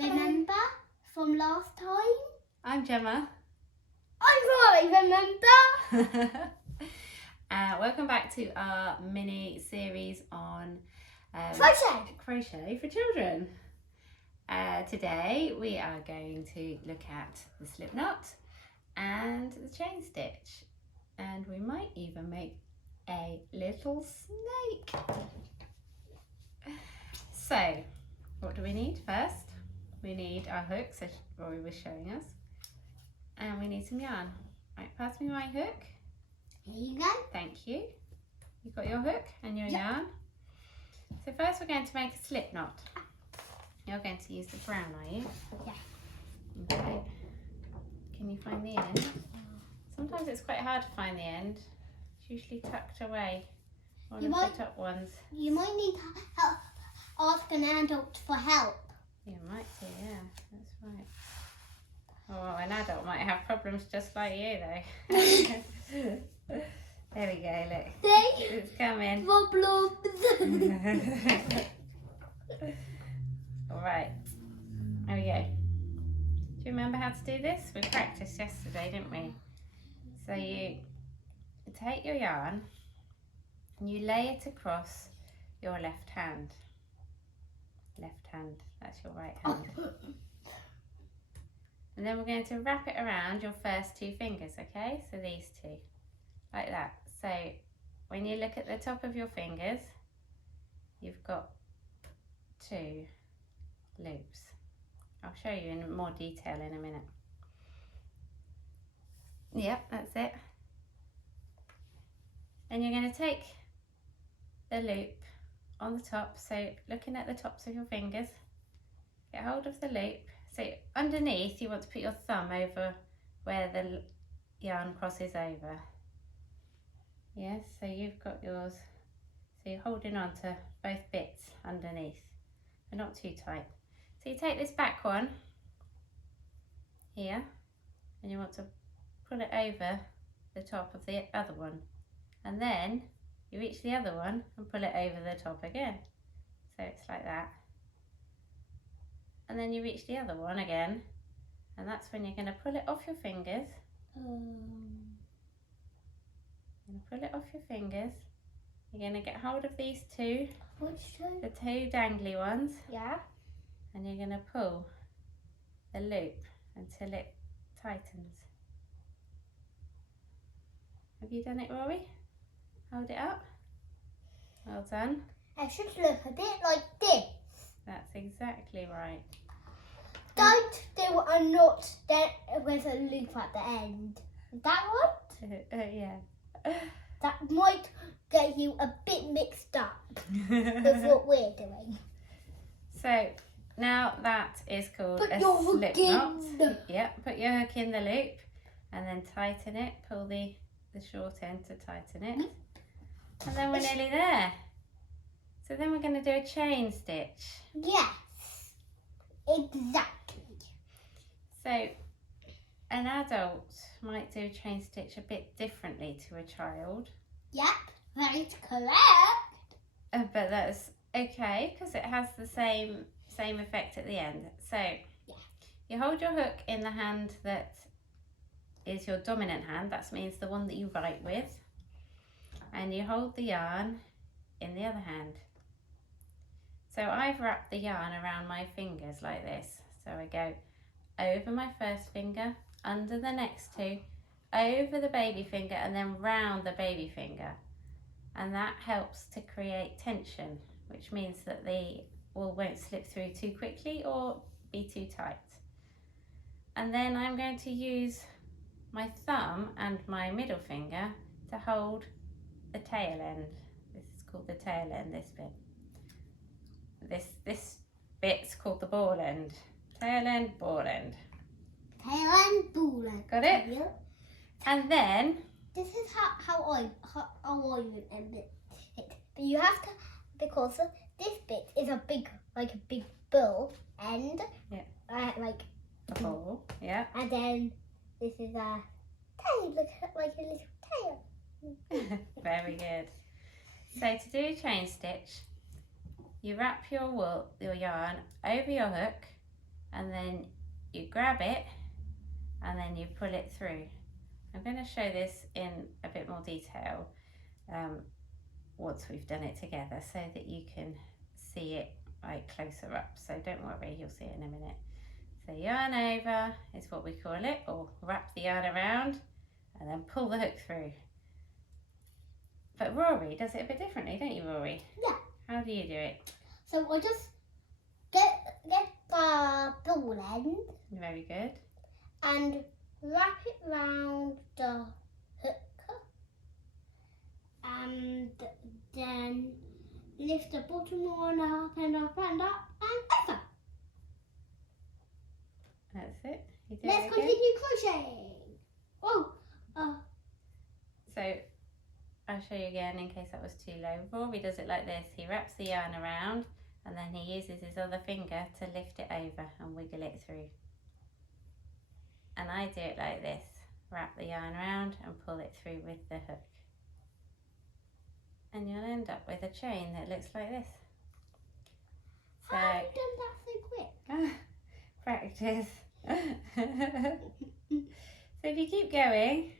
Remember from last time? I'm Gemma. I'm Rory, remember? Welcome back to our mini series on Crochet for children. Today we are going to look at the slip knot and the chain stitch, and we might even make a little snake. So what do we need first? We need our hooks, as Rory was showing us, and we need some yarn. Right, pass me my hook. Here you go. Thank you. You've got your hook and your yarn. So first we're going to make a slip knot. You're going to use the brown, are you? Yeah. Okay. Can you find the end? Sometimes it's quite hard to find the end. It's usually tucked away. One of the top ones. You might need help. Ask an adult for help. You might do, yeah. That's right. Oh, an adult might have problems just like you, though. There we go, look. See? It's coming. Problems. Alright, there we go. Do you remember how to do this? We practiced yesterday, didn't we? So you take your yarn and you lay it across your left hand. Left hand, that's your right hand. And then we're going to wrap it around your first two fingers, okay? So these two, like that. So when you look at the top of your fingers, you've got two loops. I'll show you in more detail in a minute. Yep, that's it. And you're going to take the loop on the top, so looking at the tops of your fingers, get hold of the loop. So underneath you want to put your thumb over where the yarn crosses over. Yes, so you've got yours, so you're holding on to both bits underneath, but not too tight. So you take this back one here and you want to pull it over the top of the other one, and then you reach the other one and pull it over the top again. So it's like that. And then you reach the other one again, and that's when you're going to pull it off your fingers. You're going to pull it off your fingers. You're going to get hold of these two. Which two? The two dangly ones. Yeah. And you're going to pull the loop until it tightens. Have you done it, Rory? Hold it up. Well done. It should look a bit like this. That's exactly right. Don't do a knot with a loop at the end. That one? Yeah. That might get you a bit mixed up with what we're doing. So now that is called Put a your hook slip in. knot. Yep, put your hook in the loop and then tighten it. Pull the short end to tighten it. And then we're nearly there. So then we're going to do a chain stitch. Yes, exactly. So an adult might do a chain stitch a bit differently to a child. Yep, very correct. But that's okay because it has the same effect at the end. So you hold your hook in the hand that is your dominant hand. That means the one that you write with. And you hold the yarn in the other hand. So I've wrapped the yarn around my fingers like this. So I go over my first finger, under the next two, over the baby finger, and then round the baby finger. And that helps to create tension, which means that the wool won't slip through too quickly or be too tight. And then I'm going to use my thumb and my middle finger to hold the tail end. This is called the tail end, this bit. This bit's called the ball end. Tail end, ball end. Tail and ball end. Got it? Yeah. And then This is how I remember it. But you have to, because this bit is a big bull end. Yeah. Like a ball. Yeah. And then this is a tail, look like a little tail. Very good. So to do a chain stitch, you wrap your yarn over your hook and then you grab it and then you pull it through. I'm going to show this in a bit more detail once we've done it together so that you can see it like closer up. So don't worry, you'll see it in a minute. So yarn over is what we call it, or wrap the yarn around and then pull the hook through. But Rory does it a bit differently, don't you, Rory? Yeah. How do you do it? So I just get the ball end. Very good. And wrap it round the hook. And then lift the bottom one up and up and up and over. That's it. You do Let's it again. continue crocheting. Oh, So I'll show you again in case that was too low. Rory does it like this. He wraps the yarn around and then he uses his other finger to lift it over and wiggle it through. And I do it like this. Wrap the yarn around and pull it through with the hook. And you'll end up with a chain that looks like this. So, how have you done that so quick? practice. So if you keep going,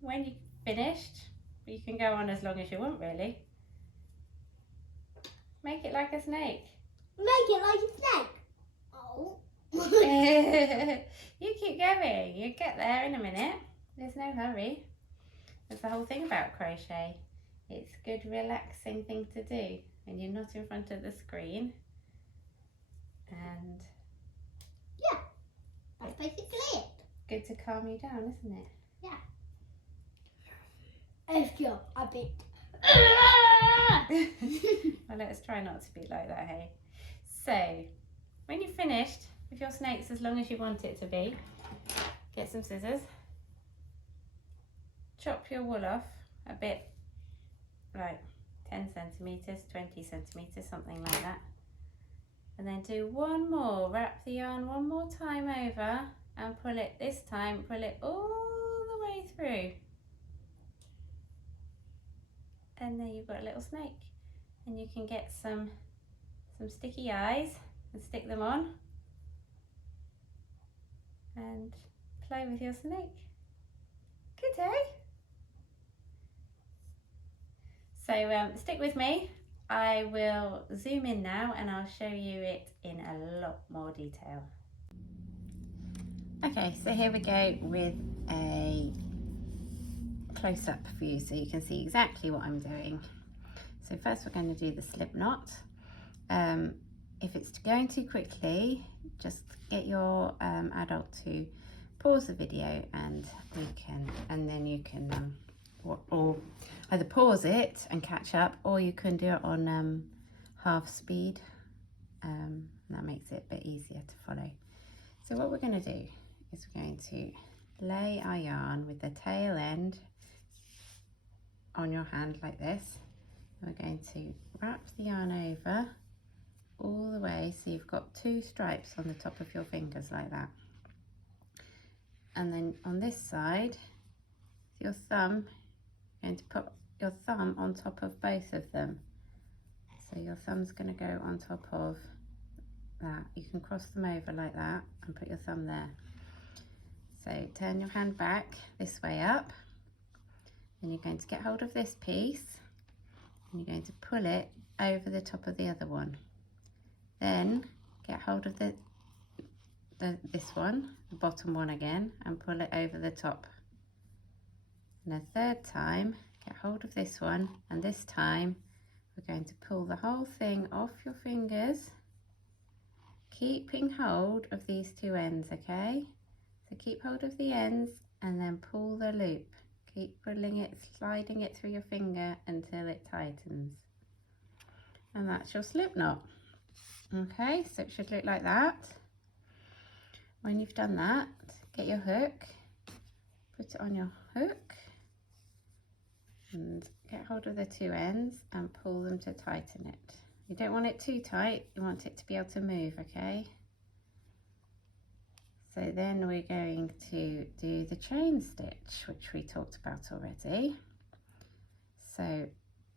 when you've finished, you can go on as long as you want, really. Make it like a snake. Make it like a snake. Oh. You keep going, you'll get there in a minute. There's no hurry. That's the whole thing about crochet. It's a good relaxing thing to do when you're not in front of the screen. And yeah, that's basically it. Good to calm you down, isn't it? Yeah. If you're a bit. Well, let's try not to be like that, hey? So, when you've finished with your snakes as long as you want it to be, get some scissors, chop your wool off a bit, like 10 centimetres, 20 centimetres, something like that. And then do one more, wrap the yarn one more time over and pull it, this time pull it all the way through. And there you've got a little snake. And you can get some sticky eyes and stick them on and play with your snake. Good, eh? So stick with me. I will zoom in now and I'll show you it in a lot more detail. Okay, so here we go with a close-up view so you can see exactly what I'm doing. So first we're going to do the slip knot. If it's going too quickly, just get your adult to pause the video and then you can or either pause it and catch up, or you can do it on half speed. That makes it a bit easier to follow. So what we're going to do is we're going to lay our yarn with the tail end on your hand like this. We're going to wrap the yarn over all the way so you've got two stripes on the top of your fingers like that. And then on this side, your thumb, you're going to put your thumb on top of both of them. So your thumb's going to go on top of that. You can cross them over like that and put your thumb there. So turn your hand back this way up, and you're going to get hold of this piece and you're going to pull it over the top of the other one. Then get hold of this one, the bottom one again, and pull it over the top. And a third time, get hold of this one, and this time we're going to pull the whole thing off your fingers, keeping hold of these two ends, okay? So keep hold of the ends and then pull the loop. Keep pulling it, sliding it through your finger until it tightens. And that's your slip knot. Okay, so it should look like that. When you've done that, get your hook, put it on your hook, and get hold of the two ends and pull them to tighten it. You don't want it too tight, you want it to be able to move, okay? So then we're going to do the chain stitch, which we talked about already. So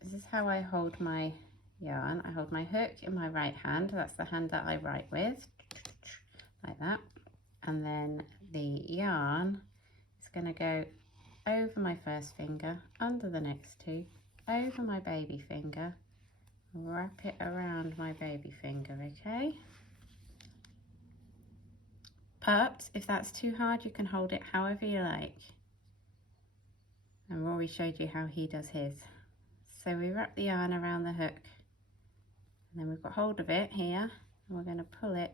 this is how I hold my yarn. I hold my hook in my right hand, that's the hand that I write with, like that. And then the yarn is going to go over my first finger, under the next two, over my baby finger, wrap it around my baby finger, okay? But if that's too hard, you can hold it however you like. And Rory showed you how he does his. So we wrap the yarn around the hook, and then we've got hold of it here, and we're going to pull it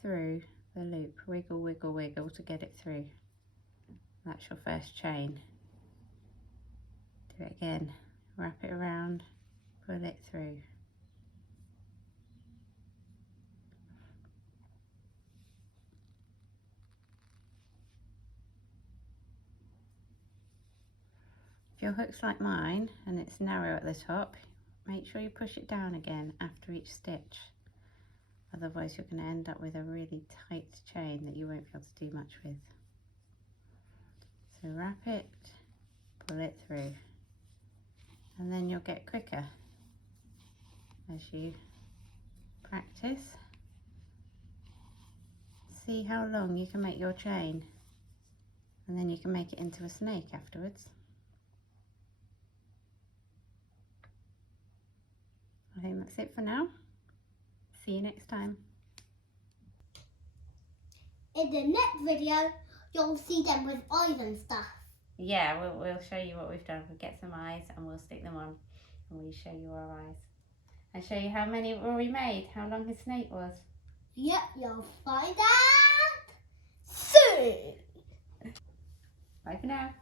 through the loop. Wiggle, wiggle, wiggle to get it through. That's your first chain. Do it again. Wrap it around, pull it through. If your hook's like mine and it's narrow at the top, make sure you push it down again after each stitch. Otherwise you're going to end up with a really tight chain that you won't be able to do much with. So wrap it, pull it through, and then you'll get quicker as you practice. See how long you can make your chain, and then you can make it into a snake afterwards. I think that's it for now. See you next time. In the next video, you'll see them with eyes and stuff. Yeah, we'll show you what we've done. We'll get some eyes and we'll stick them on, and we'll show you our eyes. And show you how many Rory made, how long his snake was. Yep, you'll find out soon. Bye for now.